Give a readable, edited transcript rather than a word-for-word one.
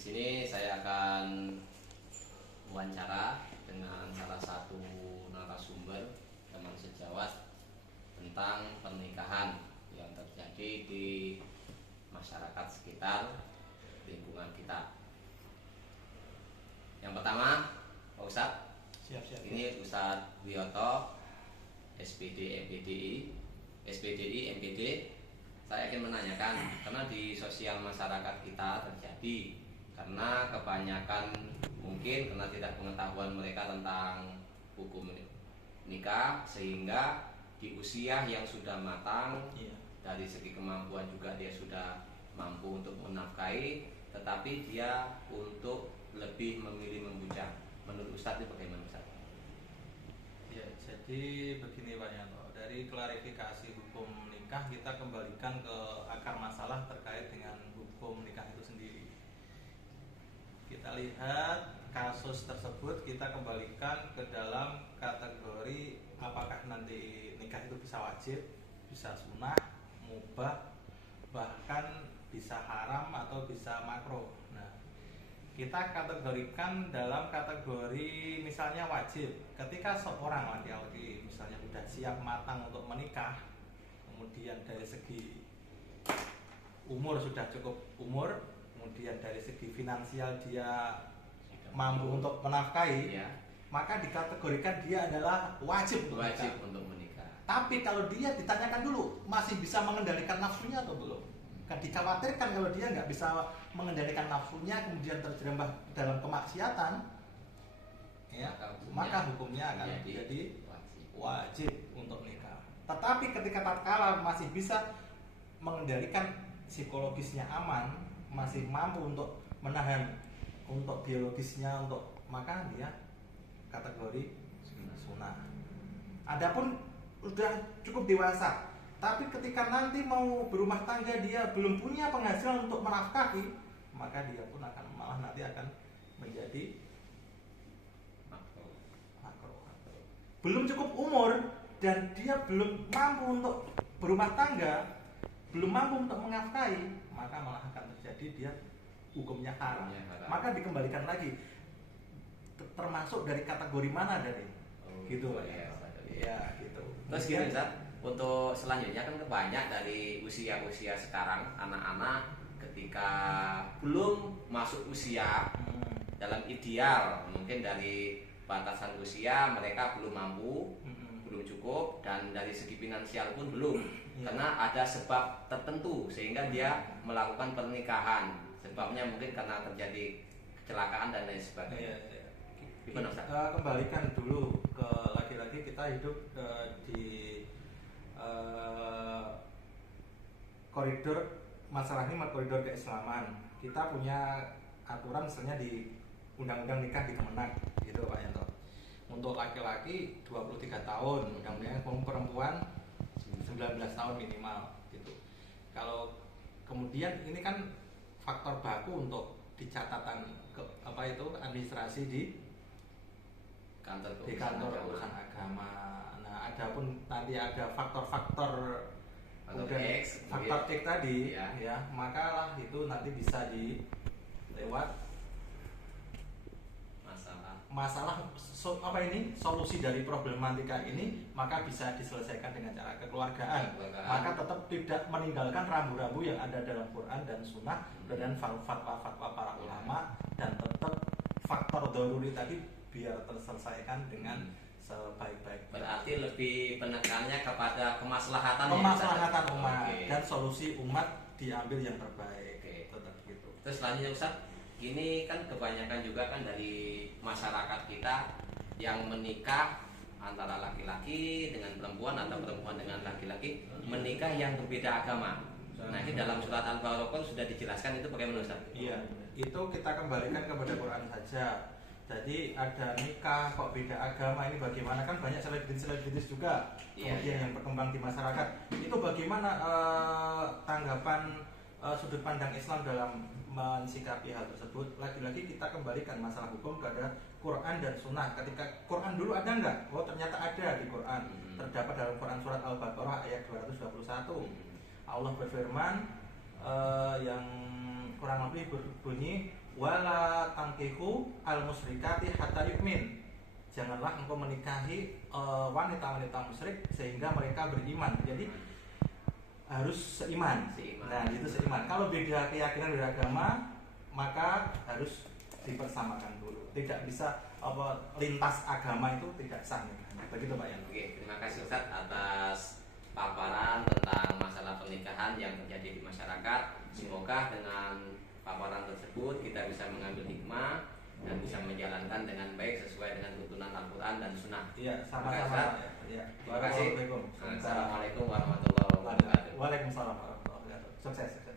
sini saya akan wawancara dengan salah satu narasumber teman sejawat tentang pernikahan yang terjadi di masyarakat sekitar lingkungan kita. Yang pertama, Pak Ustadz. Siap. Ini Ustadz Wiyoto, SPD MPD. Saya ingin menanyakan, karena di sosial masyarakat kita terjadi, karena kebanyakan mungkin karena tidak pengetahuan mereka tentang hukum nikah, sehingga di usia yang sudah matang, dari segi kemampuan juga dia sudah mampu untuk menafkahi, tetapi dia untuk lebih memilih membujang. Menurut Ustadz itu bagaimana Ustadz? Ya, jadi begini Pak Yanto, dari klarifikasi hukum nikah kita kembalikan ke akar masalah terkait dengan hukum nikah itu sendiri. Kita lihat kasus tersebut, kita kembalikan ke dalam kategori apakah nanti nikah itu bisa wajib, bisa sunnah, mubah, bahkan bisa haram atau bisa makruh. Nah, kita kategorikan dalam kategori misalnya wajib. Ketika seorang laki-laki misalnya sudah siap matang untuk menikah, kemudian dari segi umur sudah cukup umur, kemudian dari segi finansial dia mampu untuk menafkahi, maka dikategorikan dia adalah wajib untuk menikah. Tapi kalau dia ditanyakan dulu, masih bisa mengendalikan nafsunya atau belum? Kan dikhawatirkan kalau dia nggak bisa mengendalikan nafsunya, kemudian terjerembab dalam kemaksiatan, ya, maka hukumnya akan menjadi wajib untuk nikah. Tetapi ketika tatkala masih bisa mengendalikan psikologisnya aman, masih mampu untuk menahan untuk biologisnya, maka dia kategori sunnah. Adapun udah cukup dewasa, tapi ketika nanti mau berumah tangga dia belum punya penghasilan untuk menafkahi, maka dia pun akan malah nanti akan menjadi makruh. Belum cukup umur dan dia belum mampu untuk berumah tangga, belum mampu untuk menafkahi, maka malah akan terjadi dia hukumnya haram. Maka dikembalikan lagi termasuk dari kategori mana dari gitu lah ya gitu. Terus gini Ustaz, untuk selanjutnya kan banyak dari usia-usia sekarang anak-anak ketika belum masuk usia dalam ideal, mungkin dari batasan usia mereka belum mampu, belum cukup, dan dari segi finansial pun belum, karena ada sebab tertentu sehingga dia melakukan pernikahan. Sebabnya mungkin karena terjadi kecelakaan dan lain sebagainya. Kembalikan dulu ke laki-laki, kita hidup di koridor masalah ini, koridor keislaman. Kita punya aturan misalnya di undang-undang nikah di Kemenak gitu Pak Yanto. Untuk laki-laki 23 tahun, undang-undangnya perempuan 19 tahun minimal gitu. Kalau kemudian ini kan faktor baku untuk di catatan administrasi di kantor urusan agama. Nah, adapun nanti ada faktor-faktor X tadi, ya, maka lah itu nanti bisa dilewat solusi dari problematika ini, maka bisa diselesaikan dengan cara kekeluargaan. Maka tetap tidak meninggalkan rambu-rambu yang ada dalam Quran dan Sunnah dan fatwa-fatwa para ulama, dan tetap faktor daruri tadi biar terselesaikan dengan sebaik-baiknya. Berarti lebih penekanannya kepada kemaslahatan umat, dan solusi umat diambil yang terbaik. Tetap gitu. Terus selanjutnya Ustaz, ini kan kebanyakan juga kan dari masyarakat kita yang menikah antara laki-laki dengan perempuan atau perempuan dengan laki-laki, menikah yang berbeda agama. Nah, ini dalam surat Al-Baqarah sudah dijelaskan, itu bagaimana Ustaz? Iya, itu kita kembalikan kepada Quran saja. Jadi ada nikah kok beda agama, ini bagaimana? Kan banyak selebritis juga kemudian yang berkembang di masyarakat. Itu bagaimana tanggapan sudut pandang Islam dalam mensikapi hal tersebut? Lagi-lagi kita kembalikan masalah hukum pada Quran dan Sunnah. Ketika Quran dulu ada nggak? Oh, ternyata ada di Quran. Terdapat dalam Quran surat Al-Baqarah ayat 221. Allah berfirman yang kurang lebih berbunyi wala tangkihu al musyrikati hatta yu'min. Janganlah engkau menikahi wanita-wanita musyrik sehingga mereka beriman. Jadi harus seiman. Nah, itu seiman. Kalau beda keyakinan, beda agama, maka harus dipersamakan dulu. Tidak bisa lintas agama itu tidak sah. Begitu Pak Yan. Oke, terima kasih Ustaz atas paparan tentang masalah pernikahan yang terjadi di masyarakat. Semoga dengan paparan tersebut kita bisa mengambil hikmah dan bisa menjalankan dengan baik sesuai dengan tuntunan Al-Quran dan Sunnah. Iya, sama-sama. Ya. Terima kasih. Assalamualaikum Assalamualaikum warahmatullahi wabarakatuh. Waalaikumsalam warahmatullahi wabarakatuh. Sukses.